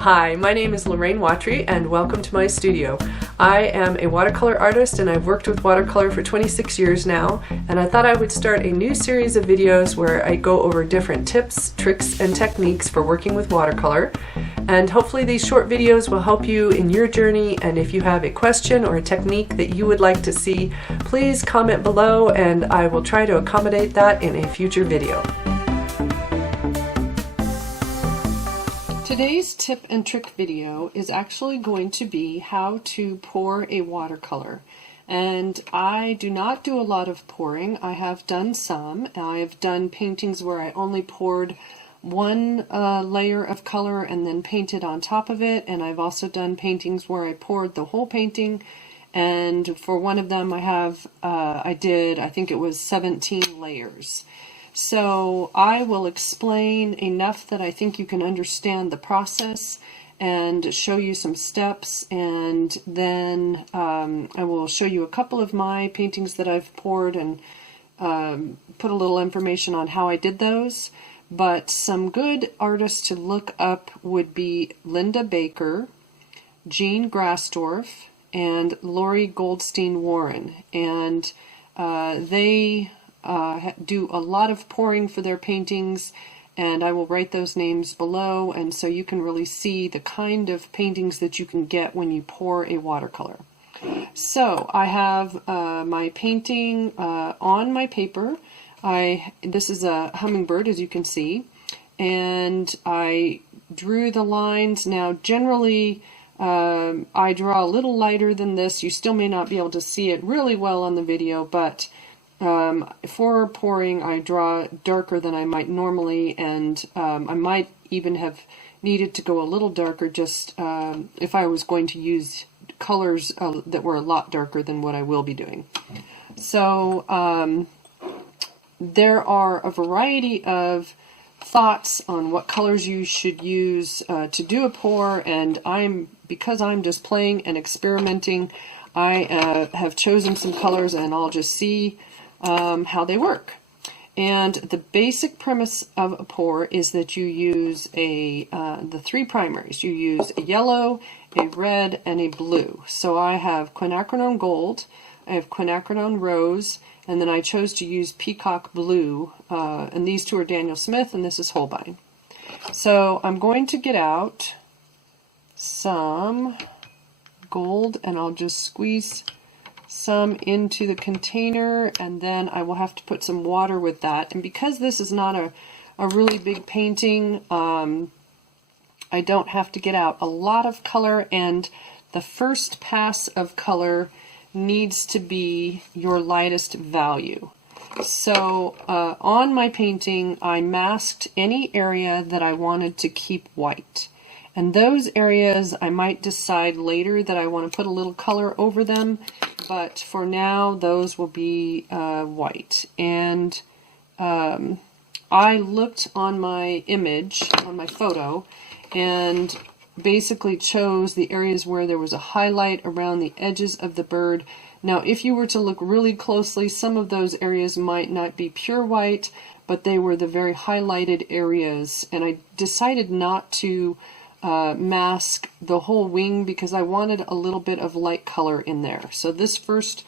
Hi, my name is Lorraine Watry and welcome to my studio. I am a watercolor artist and I've worked with watercolor for 26 years now, and I thought I would start a new series of videos where I go over different tips, tricks, and techniques for working with watercolor. And hopefully these short videos will help you in your journey, and if you have a question or a technique that you would like to see, please comment below and I will try to accommodate that in a future video. Today's tip and trick video is actually going to be how to pour a watercolor. And I do not do a lot of pouring. I have done some. I have done paintings where I only poured one layer of color and then painted on top of it. And I've also done paintings where I poured the whole painting. And for one of them I think it was 17 layers. So I will explain enough that I think you can understand the process and show you some steps, and then I will show you a couple of my paintings that I've poured and put a little information on how I did those. But some good artists to look up would be Linda Baker, Jean Grasdorf, and Lori Goldstein Warren, and they do a lot of pouring for their paintings, and I will write those names below, and so you can really see the kind of paintings that you can get when you pour a watercolor. So I have my painting on my paper. This is a hummingbird, as you can see, and I drew the lines. Now generally I draw a little lighter than this. You still may not be able to see it really well on the video, but for pouring I draw darker than I might normally, and I might even have needed to go a little darker just if I was going to use colors that were a lot darker than what I will be doing. So there are a variety of thoughts on what colors you should use to do a pour, and because I'm just playing and experimenting, I have chosen some colors and I'll just see how they work. And the basic premise of a pour is that you use the three primaries. You use a yellow, a red, and a blue. So I have quinacridone gold, I have quinacridone rose, and then I chose to use peacock blue, and these two are Daniel Smith and this is Holbein. So I'm going to get out some gold and I'll just squeeze some into the container, and then I will have to put some water with that. And because this is not a really big painting, I don't have to get out a lot of color, and the first pass of color needs to be your lightest value. So on my painting I masked any area that I wanted to keep white, and those areas I might decide later that I want to put a little color over them, but for now those will be white. And I looked on my image, on my photo, and basically chose the areas where there was a highlight around the edges of the bird. Now if you were to look really closely, some of those areas might not be pure white, but they were the very highlighted areas, and I decided not to mask the whole wing because I wanted a little bit of light color in there. So this first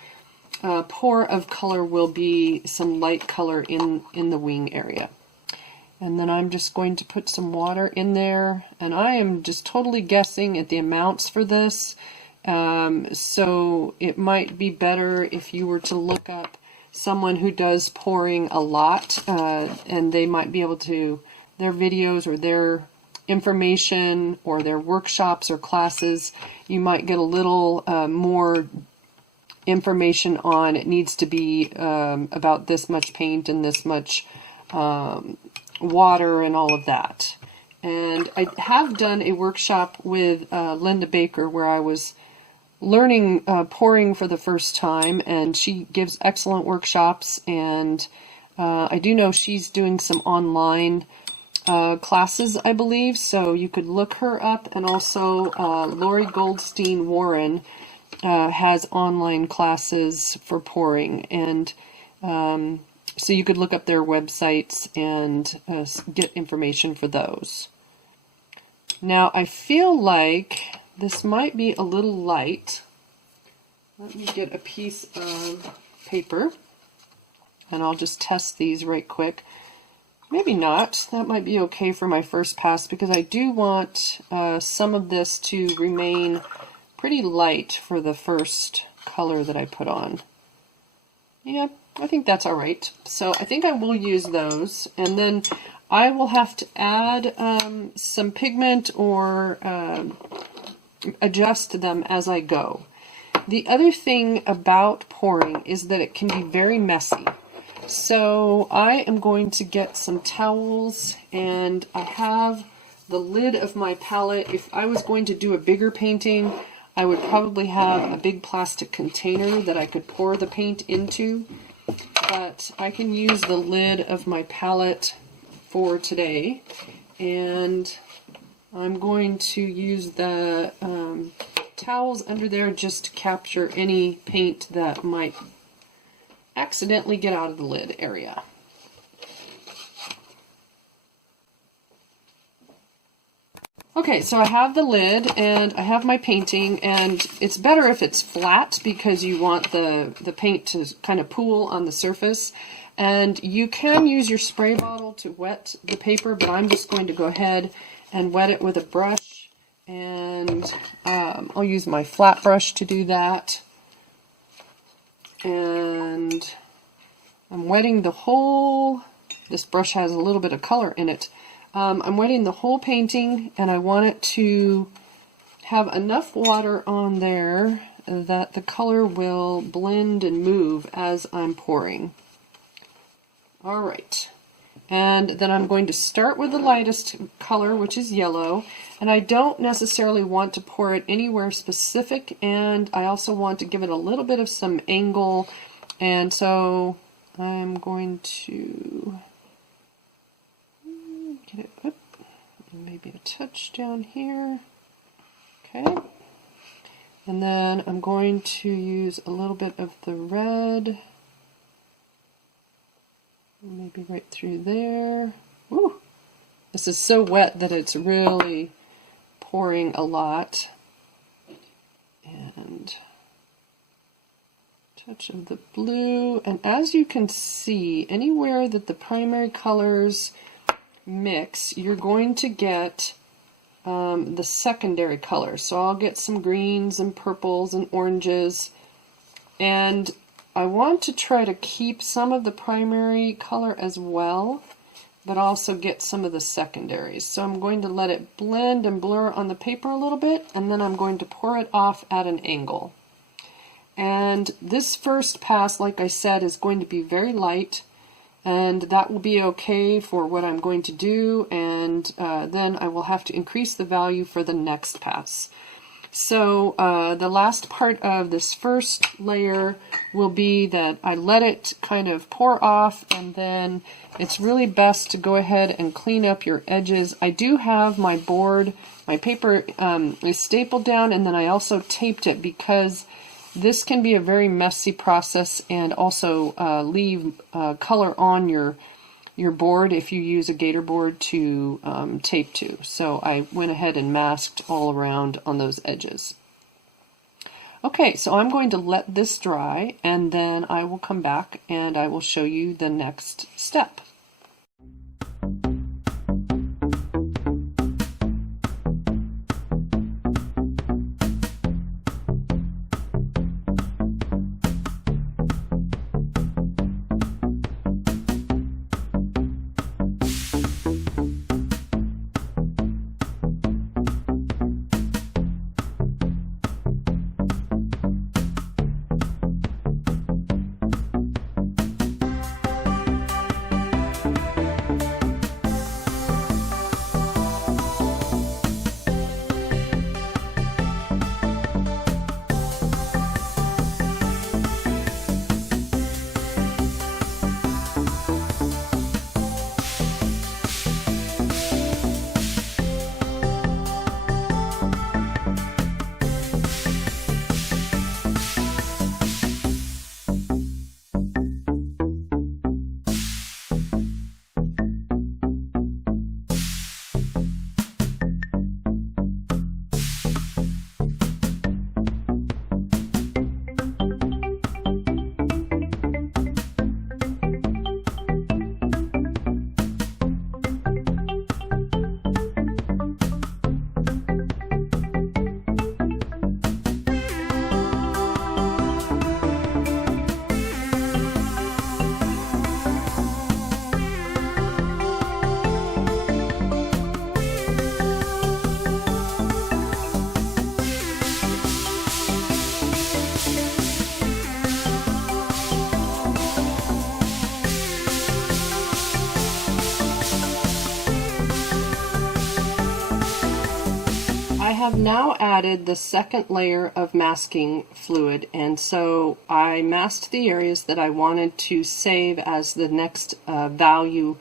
pour of color will be some light color in the wing area. And then I'm just going to put some water in there, and I am just totally guessing at the amounts for this. So it might be better if you were to look up someone who does pouring a lot, and they might be able to, their videos or their information or their workshops or classes, you might get a little more information on it needs to be about this much paint and this much water and all of that. And I have done a workshop with Linda Baker where I was learning pouring for the first time, and she gives excellent workshops, and I do know she's doing some online classes, I believe, so you could look her up. And also Lori Goldstein Warren has online classes for pouring, and so you could look up their websites and get information for those. Now I feel like this might be a little light. Let me get a piece of paper and I'll just test these right quick. Maybe not. That might be okay for my first pass because I do want some of this to remain pretty light for the first color that I put on. Yeah, I think that's all right. So I think I will use those, and then I will have to add some pigment or adjust them as I go. The other thing about pouring is that it can be very messy. So I am going to get some towels, and I have the lid of my palette. If I was going to do a bigger painting, I would probably have a big plastic container that I could pour the paint into, but I can use the lid of my palette for today, and I'm going to use the towels under there just to capture any paint that might accidentally get out of the lid area. Okay, so I have the lid and I have my painting, and it's better if it's flat because you want the paint to kind of pool on the surface. And you can use your spray bottle to wet the paper, but I'm just going to go ahead and wet it with a brush, and I'll use my flat brush to do that. And I'm wetting the whole, this brush has a little bit of color in it. I'm wetting the whole painting, and I want it to have enough water on there that the color will blend and move as I'm pouring. Alright, and then I'm going to start with the lightest color, which is yellow, and I don't necessarily want to pour it anywhere specific, and I also want to give it a little bit of some angle, and so I'm going to get it up, maybe a touch down here, okay, and then I'm going to use a little bit of the red, maybe right through there. Ooh, this is so wet that it's really pouring a lot. And touch of the blue, and as you can see, anywhere that the primary colors mix, you're going to get the secondary colors. So I'll get some greens and purples and oranges, and I want to try to keep some of the primary color as well, but also get some of the secondaries. So I'm going to let it blend and blur on the paper a little bit, and then I'm going to pour it off at an angle. And this first pass, like I said, is going to be very light, and that will be okay for what I'm going to do, and then I will have to increase the value for the next pass. So the last part of this first layer will be that I let it kind of pour off, and then it's really best to go ahead and clean up your edges. I do have my board, my paper is stapled down, and then I also taped it because this can be a very messy process and also leave color on your board if you use a Gator board to tape to. So I went ahead and masked all around on those edges. Okay, so I'm going to let this dry, and then I will come back and I will show you the next step. have now added the second layer of masking fluid, and so I masked the areas that I wanted to save as the next value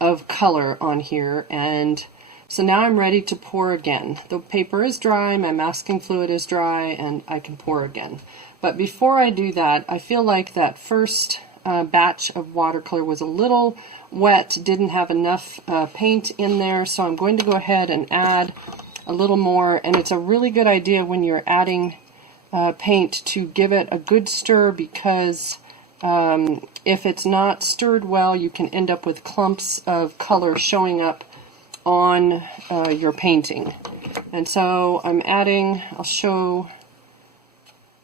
of color on here, and so now I'm ready to pour again. The paper is dry, my masking fluid is dry, and I can pour again. But before I do that, I feel like that first batch of watercolor was a little wet, didn't have enough paint in there, so I'm going to go ahead and add a little more, and it's a really good idea when you're adding paint to give it a good stir, because if it's not stirred well, you can end up with clumps of color showing up on your painting. And so I'm adding, I'll show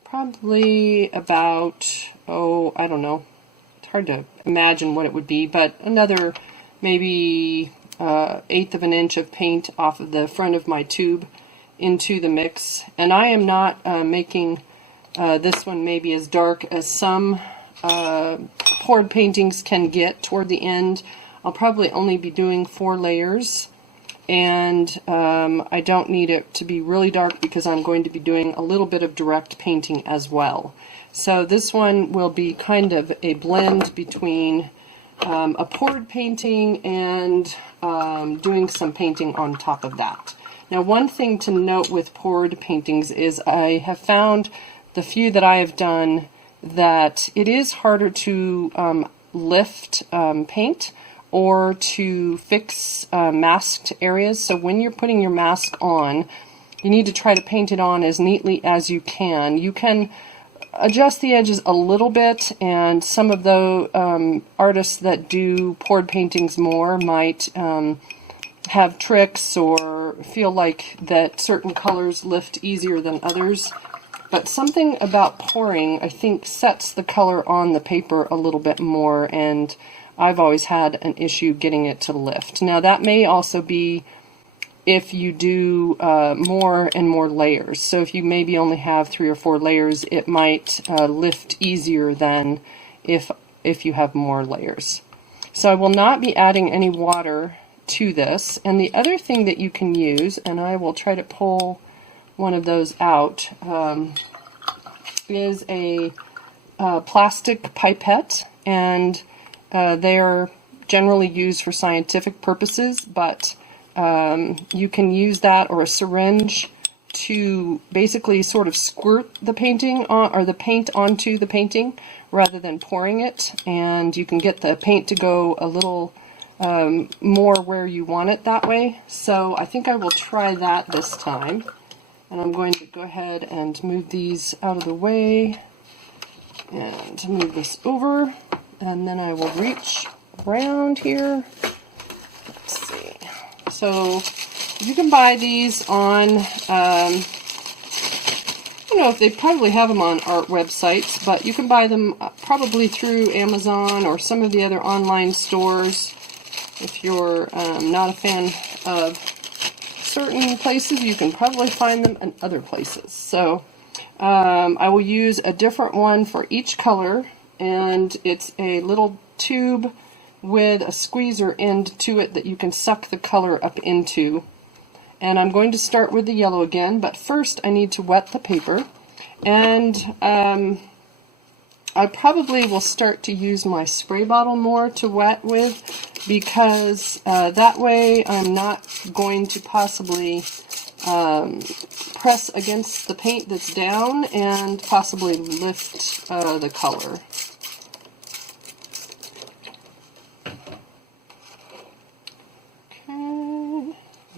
probably about, oh, I don't know, it's hard to imagine what it would be, but another maybe 1/8 of an inch of paint off of the front of my tube into the mix. And I am not making this one maybe as dark as some poured paintings can get toward the end. I'll probably only be doing 4 layers, and I don't need it to be really dark because I'm going to be doing a little bit of direct painting as well. So this one will be kind of a blend between a poured painting and doing some painting on top of that. Now, one thing to note with poured paintings is I have found the few that I have done that it is harder to lift paint or to fix masked areas. So when you're putting your mask on, you need to try to paint it on as neatly as you can. You can adjust the edges a little bit, and some of the artists that do poured paintings more might have tricks or feel like that certain colors lift easier than others. But something about pouring, I think, sets the color on the paper a little bit more, and I've always had an issue getting it to lift. Now, that may also be if you do more and more layers. So if you maybe only have 3 or 4 layers, it might lift easier than if you have more layers. So I will not be adding any water to this. And the other thing that you can use, and I will try to pull one of those out, is a plastic pipette, and they're generally used for scientific purposes, but you can use that or a syringe to basically sort of squirt the painting on, or the paint onto the painting rather than pouring it, and you can get the paint to go a little more where you want it that way. So I think I will try that this time, and I'm going to go ahead and move these out of the way and move this over, and then I will reach around here. Let's see. So you can buy these on, I don't know if they probably have them on art websites, but you can buy them probably through Amazon or some of the other online stores. If you're not a fan of certain places, you can probably find them in other places. So I will use a different one for each color, and it's a little tube with a squeezer end to it that you can suck the color up into. And I'm going to start with the yellow again, but first I need to wet the paper, and I probably will start to use my spray bottle more to wet with, because that way I'm not going to possibly press against the paint that's down and possibly lift the color.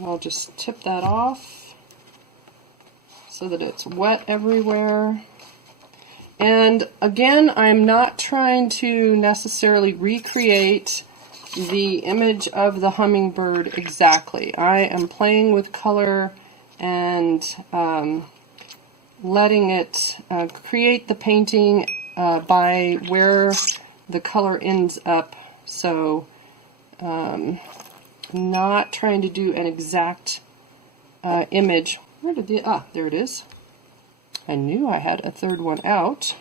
I'll just tip that off so that it's wet everywhere. And again, I'm not trying to necessarily recreate the image of the hummingbird exactly. I am playing with color and letting it create the painting by where the color ends up. So not trying to do an exact image. Where did the, there it is. I knew I had a third one out.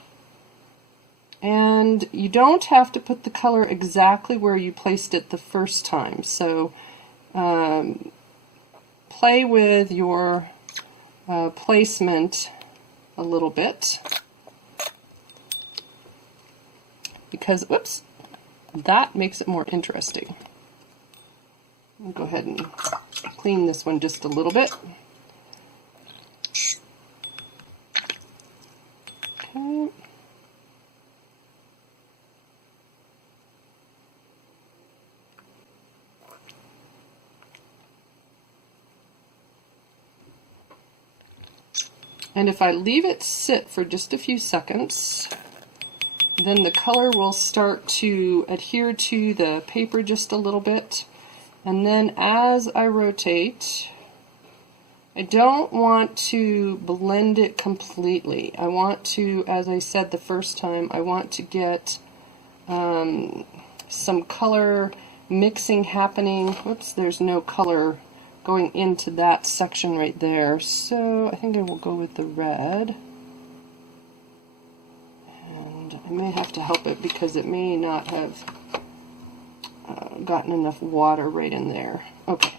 And you don't have to put the color exactly where you placed it the first time. So play with your placement a little bit, because, whoops, that makes it more interesting. I'll go ahead and clean this one just a little bit. Okay. And if I leave it sit for just a few seconds, then the color will start to adhere to the paper just a little bit. And then as I rotate, I don't want to blend it completely. I want to, as I said the first time, I want to get some color mixing happening. Whoops, there's no color going into that section right there. So I think I will go with the red. And I may have to help it because it may not have gotten enough water right in there. Okay.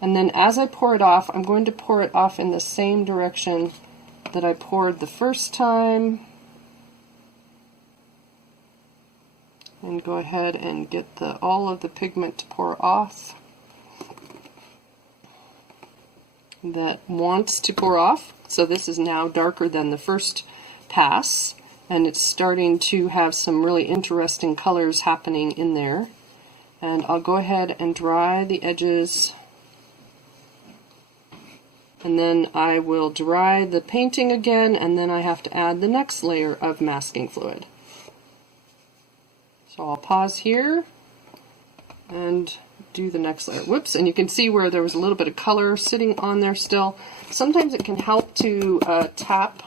And then as I pour it off, I'm going to pour it off in the same direction that I poured the first time. And go ahead and get all of the pigment to pour off that wants to pour off. So this is now darker than the first pass, and it's starting to have some really interesting colors happening in there. And I'll go ahead and dry the edges, and then I will dry the painting again, and then I have to add the next layer of masking fluid. So I'll pause here and do the next layer. Whoops, and you can see where there was a little bit of color sitting on there still. Sometimes it can help to tap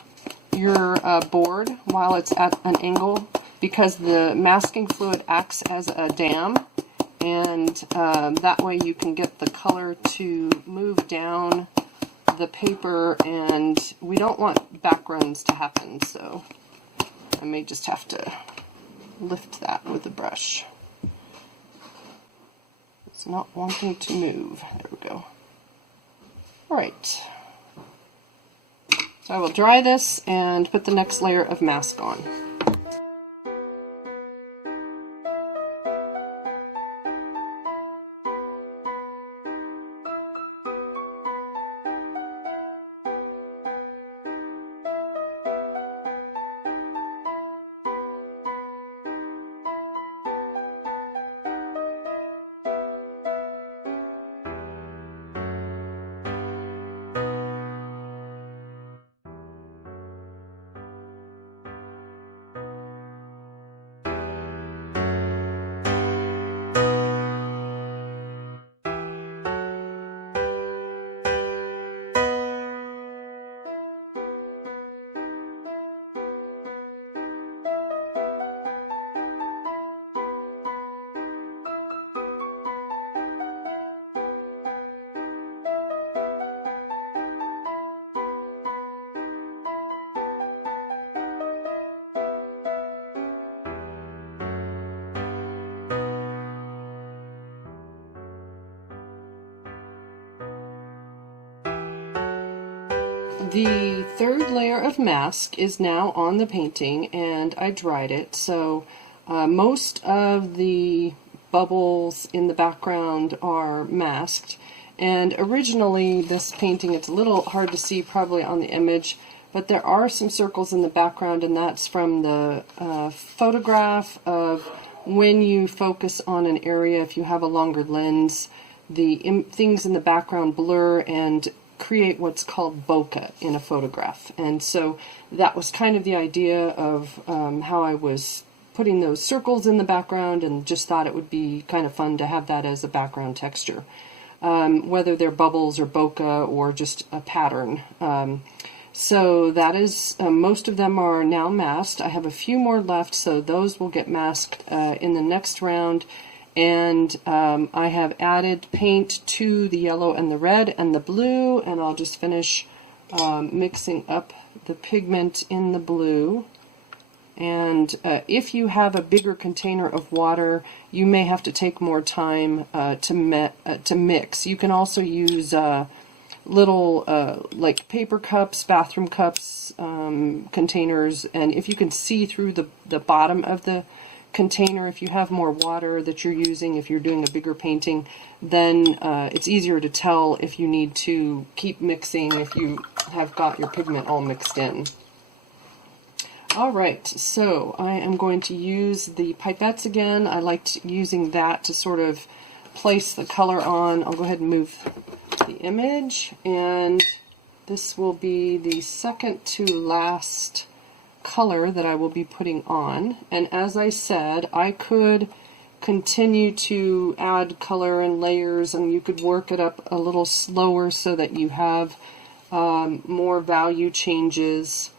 your board while it's at an angle, because the masking fluid acts as a dam, and that way you can get the color to move down the paper, and we don't want backruns to happen, so I may just have to lift that with the brush. It's not wanting to move. There we go. Alright. So I will dry this and put the next layer of mask on. The third layer of mask is now on the painting, and I dried it, so most of the bubbles in the background are masked. And originally this painting, it's a little hard to see probably on the image, but there are some circles in the background, and that's from the photograph of when you focus on an area. If you have a longer lens, the things in the background blur and create what's called bokeh in a photograph. And so that was kind of the idea of how I was putting those circles in the background, and just thought it would be kind of fun to have that as a background texture, whether they're bubbles or bokeh or just a pattern. So that is, most of them are now masked. I have a few more left, so those will get masked in the next round. And I have added paint to the yellow and the red and the blue, and I'll just finish mixing up the pigment in the blue. And if you have a bigger container of water, you may have to take more time to mix. You can also use little like paper cups, bathroom cups, containers, and if you can see through the bottom of the container, if you have more water that you're using, if you're doing a bigger painting, then it's easier to tell if you need to keep mixing, if you have got your pigment all mixed in. Alright, so I am going to use the pipettes again. I liked using that to sort of place the color on. I'll go ahead and move the image, and this will be the second to last color that I will be putting on. And as I said, I could continue to add color and layers, and you could work it up a little slower so that you have more value changes,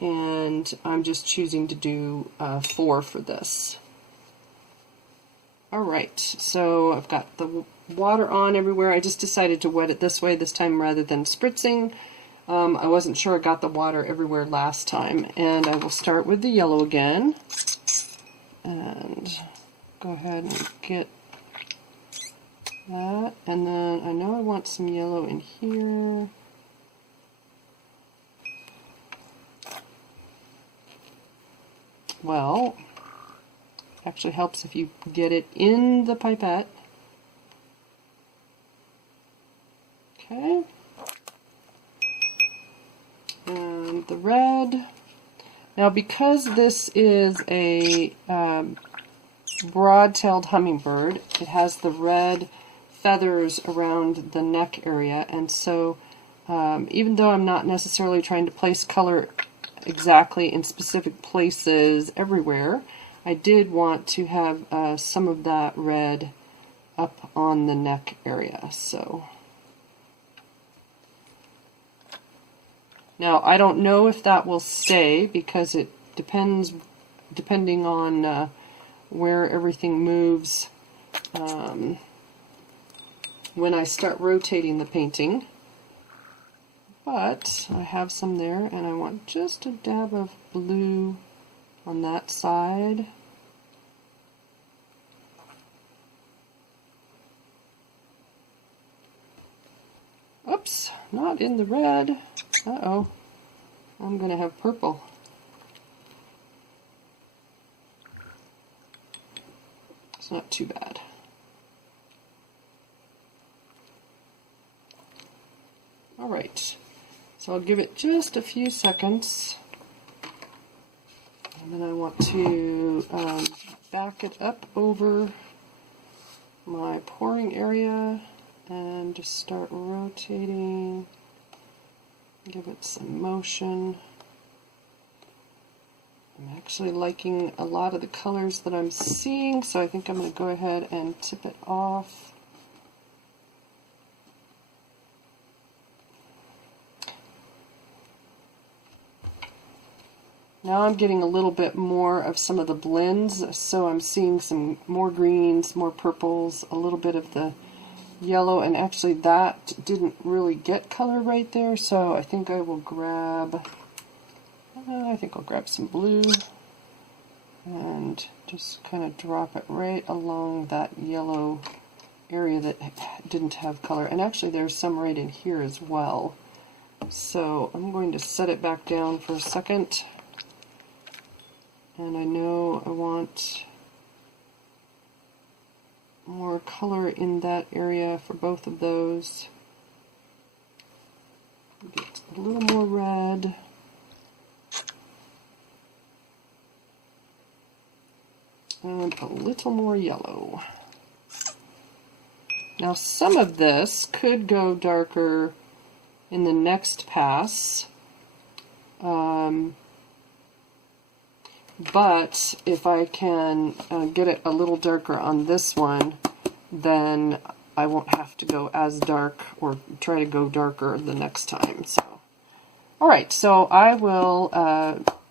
and I'm just choosing to do 4 for this. Alright, so I've got the water on everywhere. I just decided to wet it this way this time rather than spritzing. I wasn't sure I got the water everywhere last time. And I will start with the yellow again. And go ahead and get that. And then I know I want some yellow in here. Well, actually helps if you get it in the pipette. Okay. And the red. Now, because this is a broad-tailed hummingbird, it has the red feathers around the neck area, and so even though I'm not necessarily trying to place color exactly in specific places everywhere, I did want to have some of that red up on the neck area. So now I don't know if that will stay because it depending on where everything moves when I start rotating the painting. But I have some there, and I want just a dab of blue on that side. Oops, not in the red. Uh-oh, I'm going to have purple. It's not too bad. All right. So I'll give it just a few seconds, and then I want to back it up over my pouring area and just start rotating, give it some motion. I'm actually liking a lot of the colors that I'm seeing, so I think I'm going to go ahead and tip it off. Now I'm getting a little bit more of some of the blends, so I'm seeing some more greens, more purples, a little bit of the yellow, and actually that didn't really get color right there, so I think I will grab, I'll grab some blue and just kind of drop it right along that yellow area that didn't have color. And actually there's some right in here as well. So I'm going to set it back down for a second. And I know I want more color in that area for both of those. Get a little more red. And a little more yellow. Now some of this could go darker in the next pass. But if I can get it a little darker on this one, then I won't have to go as dark or try to go darker the next time. So, alright, so I will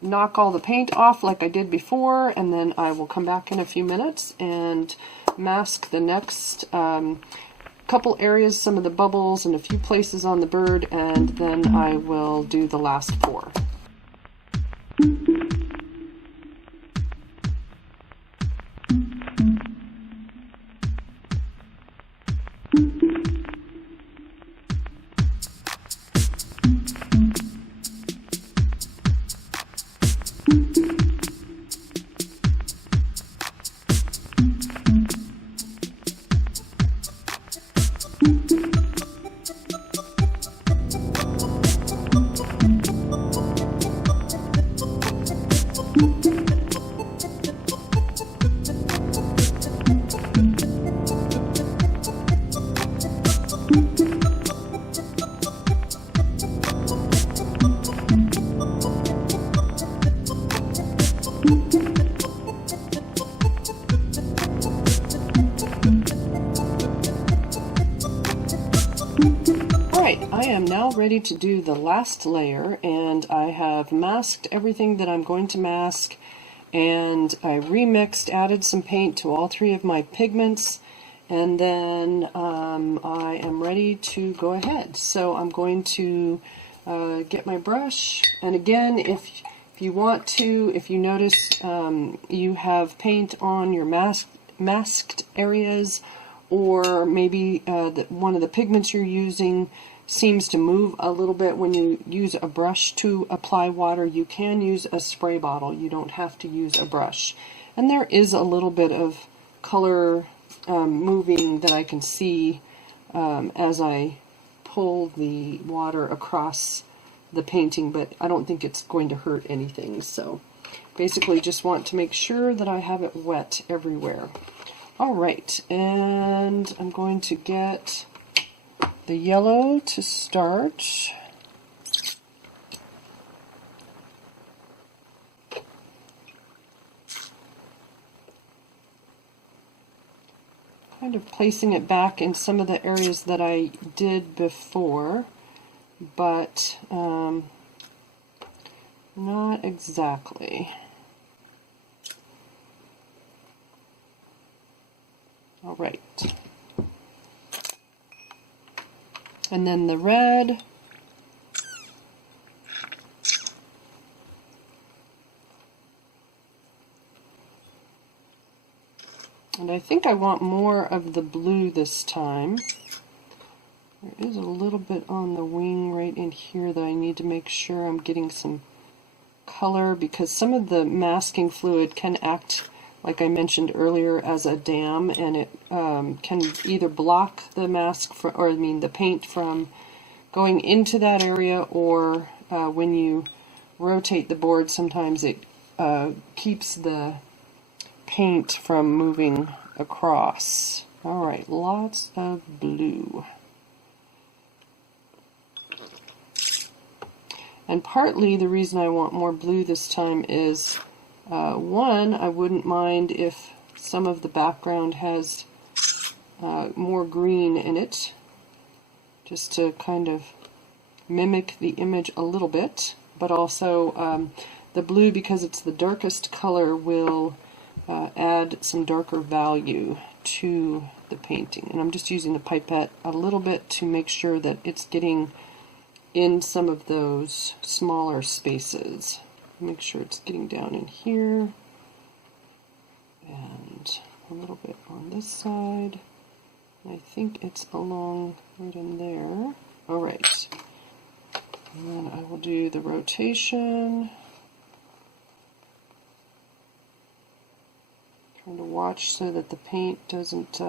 knock all the paint off like I did before, and then I will come back in a few minutes and mask the next couple areas, some of the bubbles and a few places on the bird, and then I will do the last 4. I am now ready to do the last layer, and I have masked everything that I'm going to mask, and I remixed, added some paint to all three of my pigments, and then I am ready to go ahead. So I'm going to get my brush, and again, if you want to, if you notice you have paint on your masked areas, or maybe one of the pigments you're using seems to move a little bit when you use a brush to apply water, you can use a spray bottle. You don't have to use a brush. And there is a little bit of color moving that I can see as I pull the water across the painting, but I don't think it's going to hurt anything. So basically just want to make sure that I have it wet everywhere. Alright, and I'm going to get the yellow to start. Kind of placing it back in some of the areas that I did before, but not exactly. All right. And then the red. And I think I want more of the blue this time. There is a little bit on the wing right in here that I need to make sure I'm getting some color, because some of the masking fluid can act, like I mentioned earlier, as a dam, and it can either block the the paint from going into that area, or when you rotate the board, sometimes it keeps the paint from moving across. Alright, lots of blue. And partly the reason I want more blue this time is one, I wouldn't mind if some of the background has more green in it, just to kind of mimic the image a little bit, but also the blue, because it's the darkest color, will add some darker value to the painting. And I'm just using the pipette a little bit to make sure that it's getting in some of those smaller spaces. Make sure it's getting down in here, and a little bit on this side. I think it's along right in there. Alright. And then I will do the rotation. Trying to watch so that the paint doesn't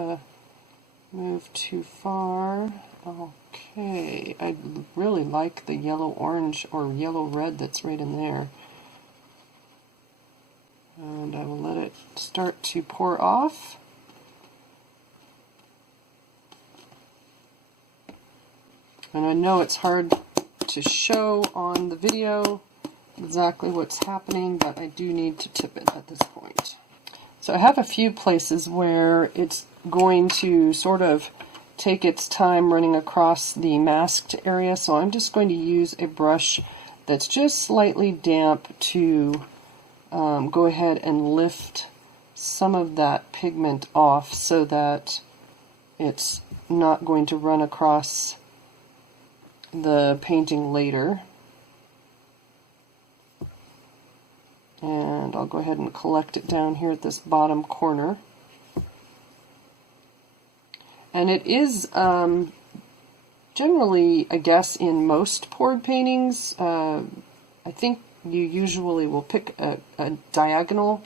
move too far. Okay, I really like the yellow-orange or yellow-red that's right in there. And I will let it start to pour off. And I know it's hard to show on the video exactly what's happening, but I do need to tip it at this point. So I have a few places where it's going to sort of take its time running across the masked area, so I'm just going to use a brush that's just slightly damp to go ahead and lift some of that pigment off so that it's not going to run across the painting later. And I'll go ahead and collect it down here at this bottom corner. And it is generally, I guess, in most poured paintings, I think you usually will pick a diagonal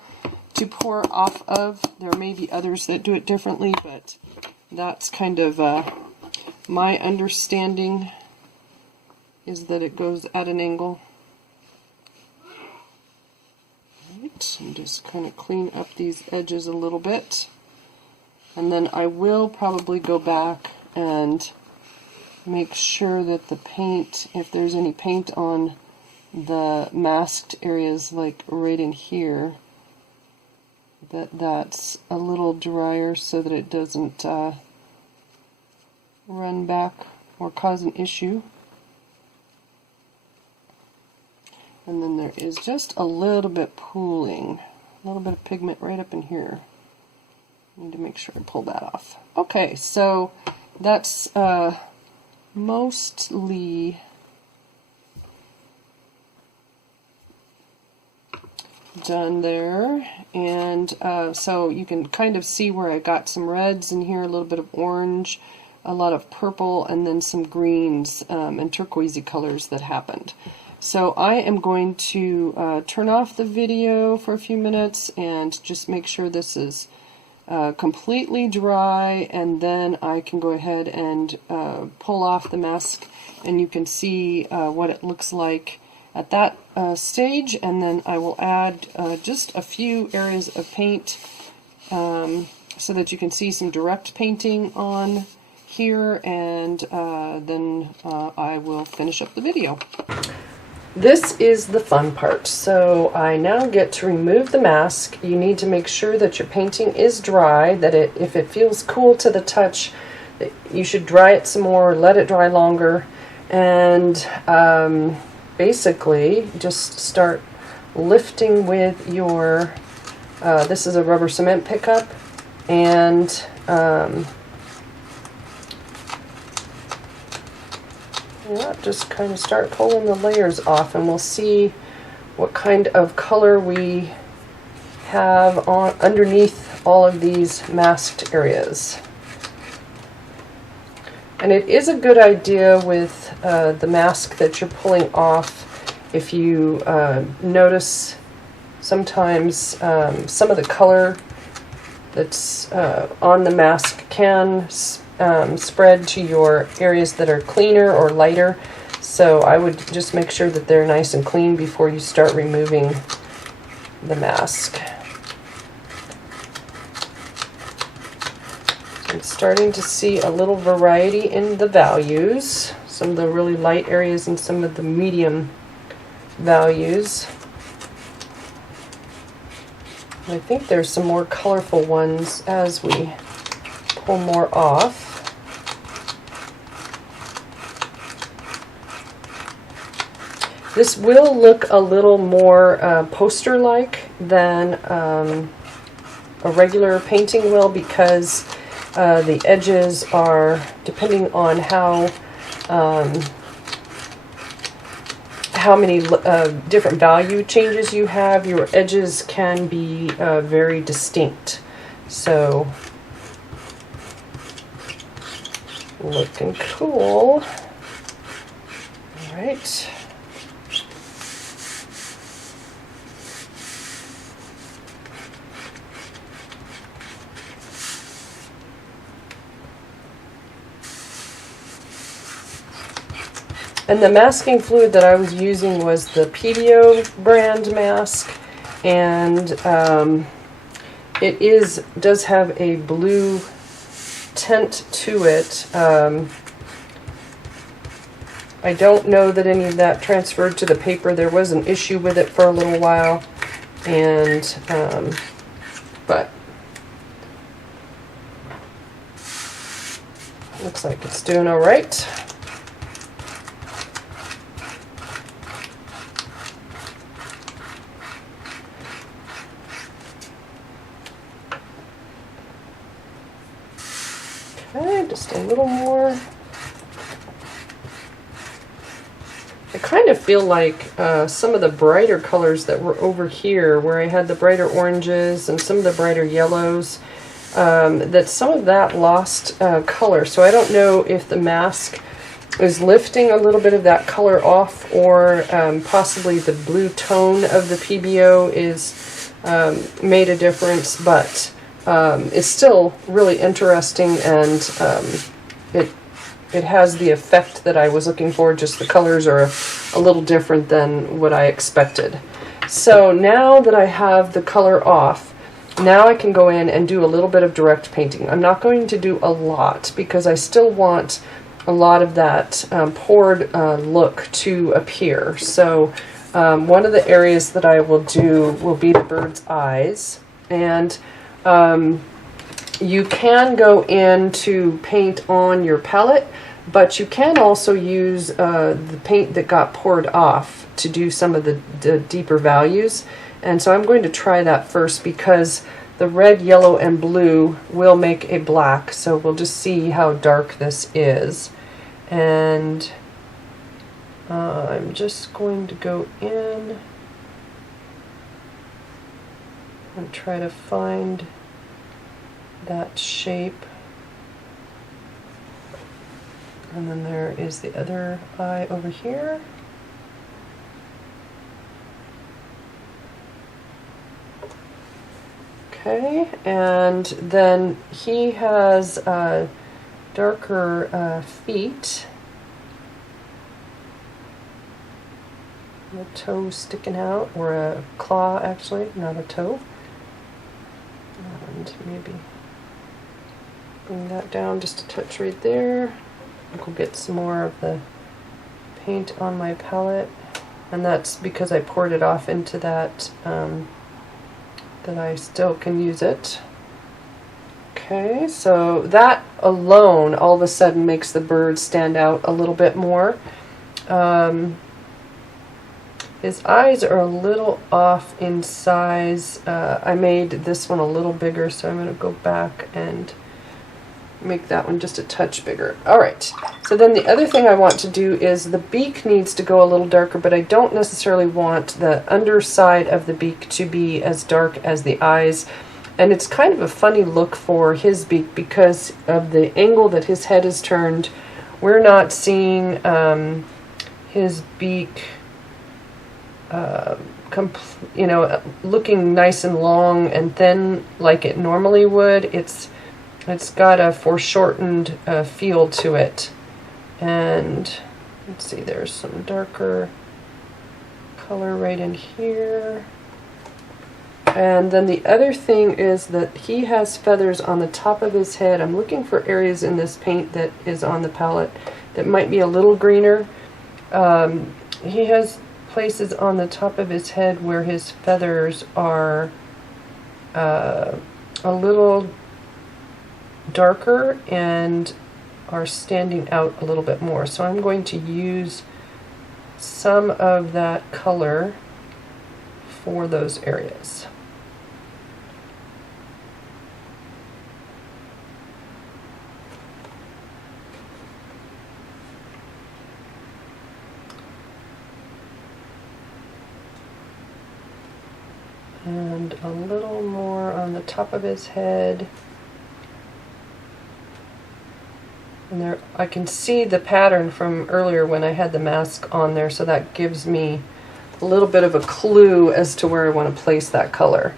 to pour off of. There may be others that do it differently, but that's kind of My understanding is that it goes at an angle. Right, and just kind of clean up these edges a little bit. And then I will probably go back and make sure that the paint, if there's any paint on the masked areas, like right in here, that's a little drier so that it doesn't run back or cause an issue. And then there is just a little bit pooling, a little bit of pigment right up in here. I need to make sure I pull that off. Okay, so that's mostly done there, and so you can kind of see where I got some reds in here, a little bit of orange, a lot of purple, and then some greens and turquoisey colors that happened. So I am going to turn off the video for a few minutes and just make sure this is completely dry, and then I can go ahead and pull off the mask, and you can see what it looks like at that stage. And then I will add just a few areas of paint so that you can see some direct painting on here, and then I will finish up the video. This is the fun part. So I now get to remove the mask. You need to make sure that your painting is dry, that if it feels cool to the touch, you should dry it some more, let it dry longer, and basically just start lifting with your, this is a rubber cement pickup, and yeah, just kind of start pulling the layers off, and we'll see what kind of color we have on underneath all of these masked areas. And it is a good idea with the mask that you're pulling off, if you notice sometimes some of the color that's on the mask can spread to your areas that are cleaner or lighter. So I would just make sure that they're nice and clean before you start removing the mask. I'm starting to see a little variety in the values, some of the really light areas and some of the medium values. And I think there's some more colorful ones as we pull more off. This will look a little more poster-like than a regular painting will, because the edges are, depending on how many different value changes you have, your edges can be very distinct. So, looking cool. All right. And the masking fluid that I was using was the PBO brand mask, and it does have a blue tint to it. I don't know that any of that transferred to the paper. There was an issue with it for a little while, and but looks like it's doing all right. Okay, just a little more. I kind of feel like some of the brighter colors that were over here, where I had the brighter oranges and some of the brighter yellows, that some of that lost color. So I don't know if the mask is lifting a little bit of that color off, or possibly the blue tone of the PBO is made a difference, but it's still really interesting, and it it has the effect that I was looking for, just the colors are a little different than what I expected. So now that I have the color off, now I can go in and do a little bit of direct painting. I'm not going to do a lot because I still want a lot of that poured look to appear. So one of the areas that I will do will be the bird's eyes, and you can go in to paint on your palette, but you can also use the paint that got poured off to do some of the deeper values. And so I'm going to try that first because the red, yellow, and blue will make a black. So we'll just see how dark this is. And I'm just going to go in and try to find that shape. And then there is the other eye over here. Okay, and then he has darker feet. A toe sticking out, or a claw actually, not a toe. And maybe bring that down just a touch right there. I'll get some more of the paint on my palette, and that's because I poured it off into that that I still can use it. Okay, so that alone all of a sudden makes the bird stand out a little bit more. His eyes are a little off in size. I made this one a little bigger, so I'm going to go back and make that one just a touch bigger. Alright, so then the other thing I want to do is the beak needs to go a little darker, but I don't necessarily want the underside of the beak to be as dark as the eyes. And it's kind of a funny look for his beak because of the angle that his head is turned. We're not seeing his beak looking nice and long and thin like it normally would. It's got a foreshortened feel to it. And let's see, there's some darker color right in here. And then the other thing is that he has feathers on the top of his head. I'm looking for areas in this paint that is on the palette that might be a little greener. He has places on the top of his head where his feathers are a little darker and are standing out a little bit more. So I'm going to use some of that color for those areas. And a little more on the top of his head. And there, I can see the pattern from earlier when I had the mask on there, so that gives me a little bit of a clue as to where I want to place that color.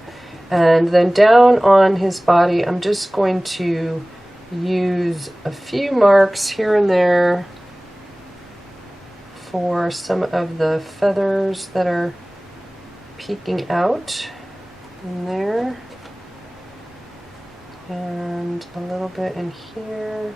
And then down on his body, I'm just going to use a few marks here and there for some of the feathers that are peeking out in there, and a little bit in here.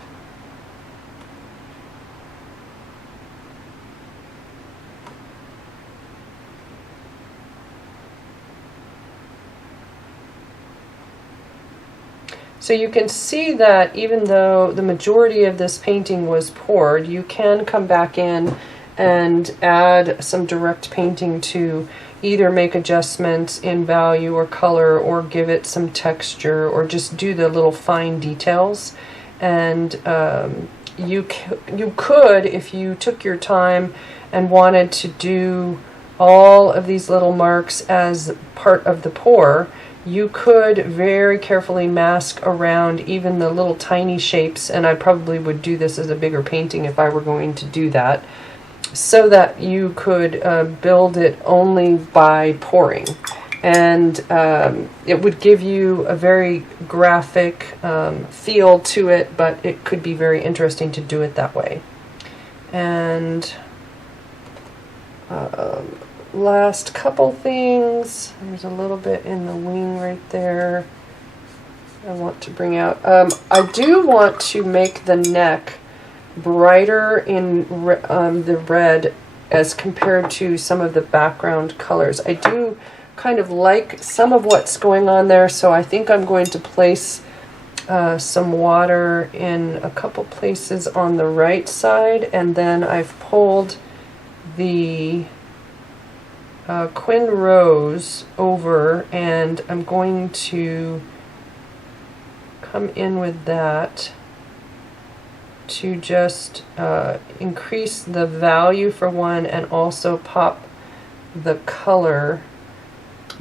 So you can see that even though the majority of this painting was poured, you can come back in and add some direct painting to either make adjustments in value or color, or give it some texture, or just do the little fine details. And you could, if you took your time and wanted to do all of these little marks as part of the pour, you could very carefully mask around even the little tiny shapes, and I probably would do this as a bigger painting if I were going to do that, so that you could build it only by pouring. and it would give you a very graphic feel to it, but it could be very interesting to do it that way. And last couple things, there's a little bit in the wing right there I want to bring out. I do want to make the neck brighter in the red as compared to some of the background colors. I do kind of like some of what's going on there, so I think I'm going to place some water in a couple places on the right side, and then I've pulled the Quin Rose over, and I'm going to come in with that to just increase the value for one, and also pop the color,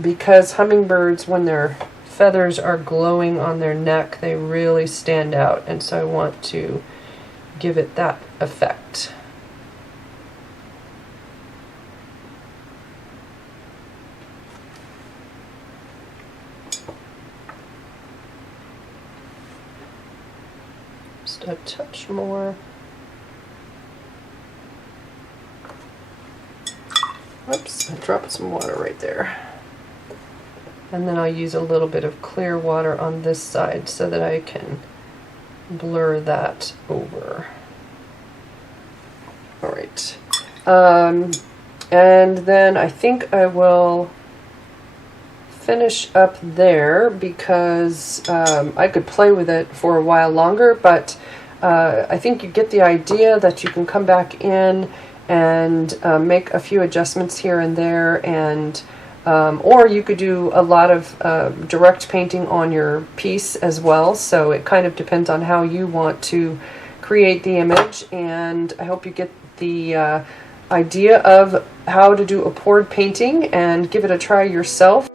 because hummingbirds, when their feathers are glowing on their neck, they really stand out, and so I want to give it that effect. Just a touch more. Whoops, I dropped some water right there. And then I'll use a little bit of clear water on this side so that I can blur that over. Alright. And then I think I will finish up there, because I could play with it for a while longer, but I think you get the idea that you can come back in and make a few adjustments here and there, and or you could do a lot of direct painting on your piece as well, so it kind of depends on how you want to create the image. And I hope you get the idea of how to do a poured painting and give it a try yourself.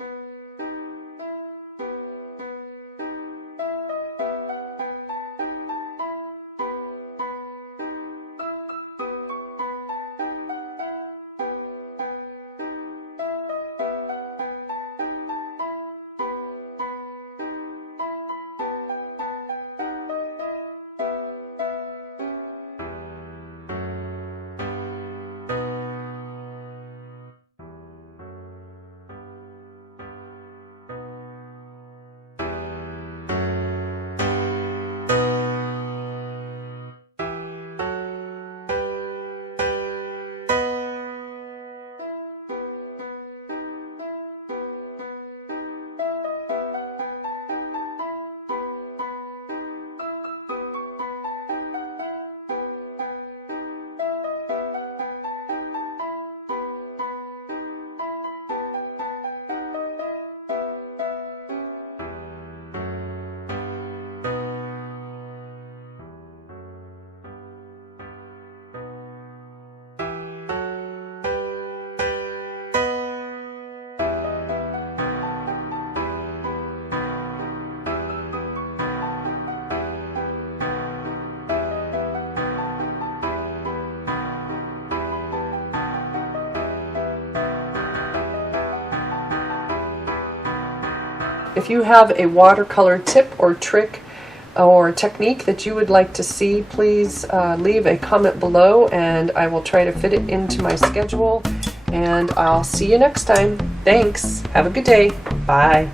If you have a watercolor tip or trick or technique that you would like to see, please leave a comment below, and I will try to fit it into my schedule. And I'll see you next time. Thanks. Have a good day. Bye.